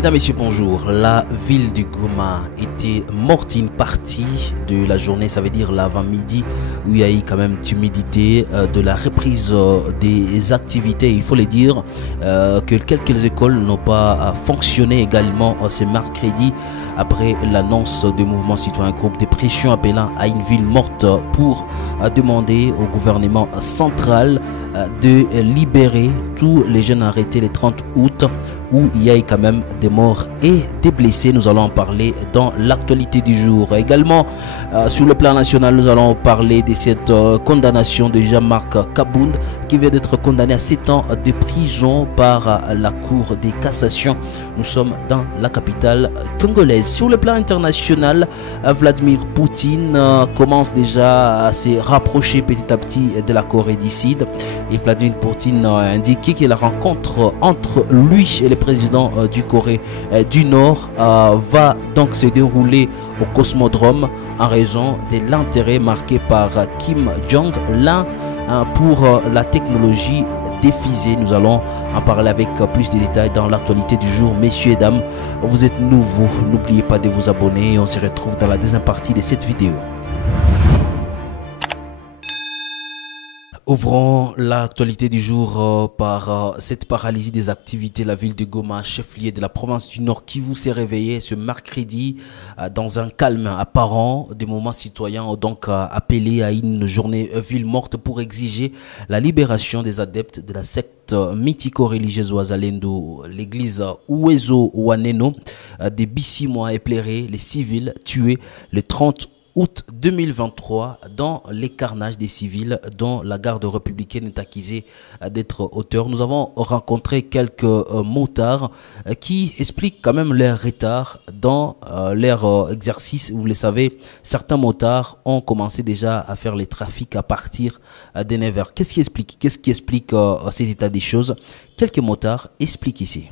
Mesdames, Messieurs, bonjour. La ville de Goma était morte une partie de la journée, ça veut dire l'avant-midi, où il y a eu quand même timidité de la reprise des activités. Il faut le dire que quelques écoles n'ont pas fonctionné également ce mercredi après l'annonce du mouvement citoyen groupe de pression appelant à une ville morte pour demander au gouvernement central de libérer tous les jeunes arrêtés le 30 août où il y a quand même des morts et des blessés. Nous allons en parler dans l'actualité du jour. Également, sur le plan national, nous allons parler de cette condamnation de Jean-Marc Kabound qui vient d'être condamné à 7 ans de prison par la Cour de cassation. Nous sommes dans la capitale congolaise. Sur le plan international, Vladimir Poutine commence déjà à se rapprocher petit à petit de la Corée du Sud. Et Vladimir Poutine a indiqué que la rencontre entre lui et le président du Corée du Nord va donc se dérouler au Cosmodrome en raison de l'intérêt marqué par Kim Jong-un pour la technologie des fusées. Nous allons en parler avec plus de détails dans l'actualité du jour. Messieurs et dames, vous êtes nouveaux, n'oubliez pas de vous abonner et on se retrouve dans la deuxième partie de cette vidéo. Ouvrons l'actualité du jour par cette paralysie des activités. La ville de Goma, chef-lieu de la province du Nord Kivu, s'est réveillée ce mercredi dans un calme apparent. Des mouvements citoyens ont donc appelé à une journée ville morte pour exiger la libération des adeptes de la secte mythico-religieuse Wazalendo. L'église Uwezo Waneno des Bissimo a éclairé les civils tués le 30 août 2023 dans les carnages des civils dont la garde républicaine est accusée d'être auteur. Nous avons rencontré quelques motards qui expliquent quand même leur retard dans leur exercice. Vous le savez, certains motards ont commencé déjà à faire les trafics à partir de 9h. Qu'est-ce qui explique cet état des choses? Quelques motards expliquent ici.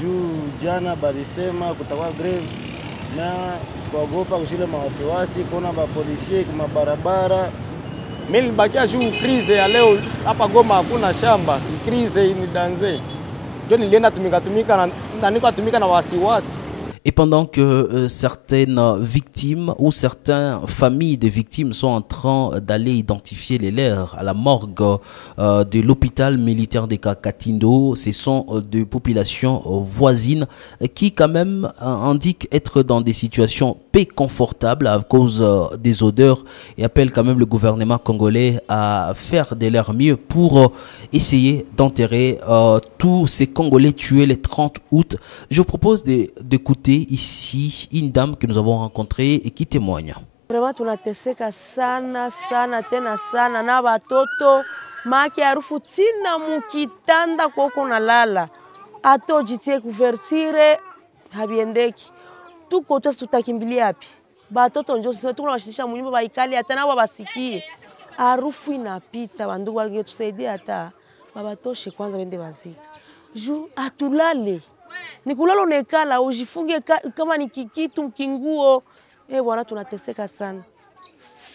Juu jana balisema kutakuwa greve na kuogopa kushile mawasiwasi kuona bapolisie kwa barabara. Mimi nilibakia juu krize ya leo hapa Goma hakuna shamba, krize ni danze. Ndio nilienda tumika na wasiwasi. Et pendant que certaines victimes ou certaines familles de victimes sont en train d'aller identifier les leurs à la morgue de l'hôpital militaire de Katindo, ce sont des populations voisines qui quand même indiquent être dans des situations peu confortables à cause des odeurs et appellent quand même le gouvernement congolais à faire de leur mieux pour essayer d'enterrer tous ces Congolais tués le 30 août. Je vous propose d'écouter ici une dame que nous avons rencontrée et qui témoigne. Vraiment tunateseka sana sana tena sana na watoto maki harufu tina mukitanda koko nalala ato jitie kuvertire habiendeki tuko tutakimbilia wapi batoto njo sisi tunawashitisha munyumba baikali hata nao basikie harufu inapita bandugu wangu tusaidie hata babatoshe kwanza wende bazika juu atulale nikulalo nekala ujifunge kama ni kikitu mkinguo bwana tunateseka sana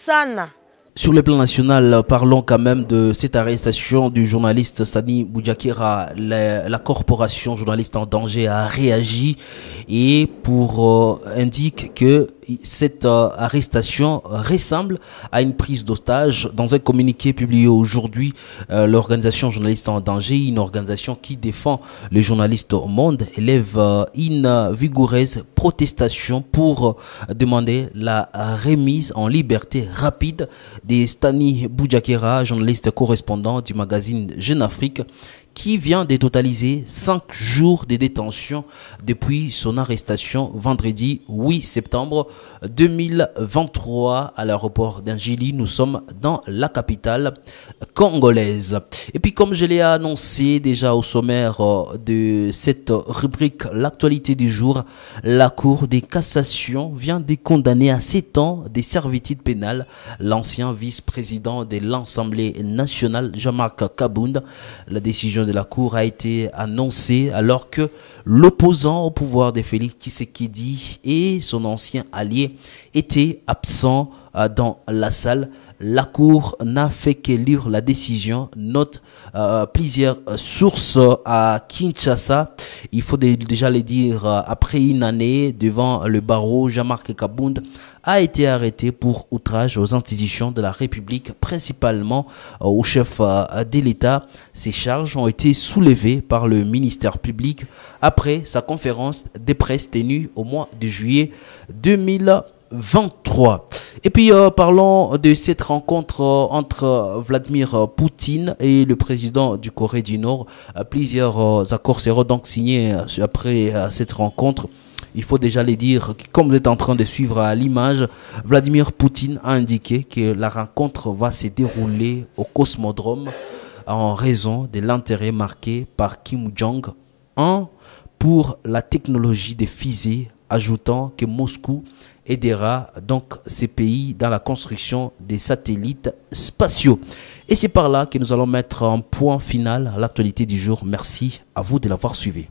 sana. Sur le plan national, parlons quand même de cette arrestation du journaliste Sani Boudiakira. La corporation journaliste en danger a réagi et indique que cette arrestation ressemble à une prise d'otage. Dans un communiqué publié aujourd'hui, l'organisation journaliste en danger, une organisation qui défend les journalistes au monde, élève une vigoureuse protestation pour demander la remise en liberté rapide de Sani Boudiakira, journaliste correspondant du magazine Jeune Afrique, qui vient de totaliser 5 jours de détention depuis son arrestation vendredi 8 septembre 2023 à l'aéroport d'Angili. Nous sommes dans la capitale congolaise. Et puis comme je l'ai annoncé déjà au sommaire de cette rubrique l'actualité du jour, la Cour de cassation vient de condamner à 7 ans de servitude pénale l'ancien vice-président de l'Assemblée nationale Jean-Marc Kabound. La décision de la Cour a été annoncée alors que l'opposant au pouvoir de Félix Tshisekedi et son ancien allié étaient absents dans la salle. la Cour n'a fait qu'élire la décision, note plusieurs sources à Kinshasa. Il faut déjà le dire, après une année devant le barreau, Jean-Marc Kabound a été arrêté pour outrage aux institutions de la République, principalement au chef de l'État. Ces charges ont été soulevées par le ministère public après sa conférence de presse tenue au mois de juillet 2023. Et puis parlons de cette rencontre entre Vladimir Poutine et le président du Corée du Nord. Plusieurs accords seront donc signés après cette rencontre. Il faut déjà le dire, comme vous êtes en train de suivre à l'image, Vladimir Poutine a indiqué que la rencontre va se dérouler au Cosmodrome en raison de l'intérêt marqué par Kim Jong-un pour la technologie des fusées, ajoutant que Moscou aidera donc ces pays dans la construction des satellites spatiaux. Et c'est par là que nous allons mettre un point final à l'actualité du jour. Merci à vous de l'avoir suivi.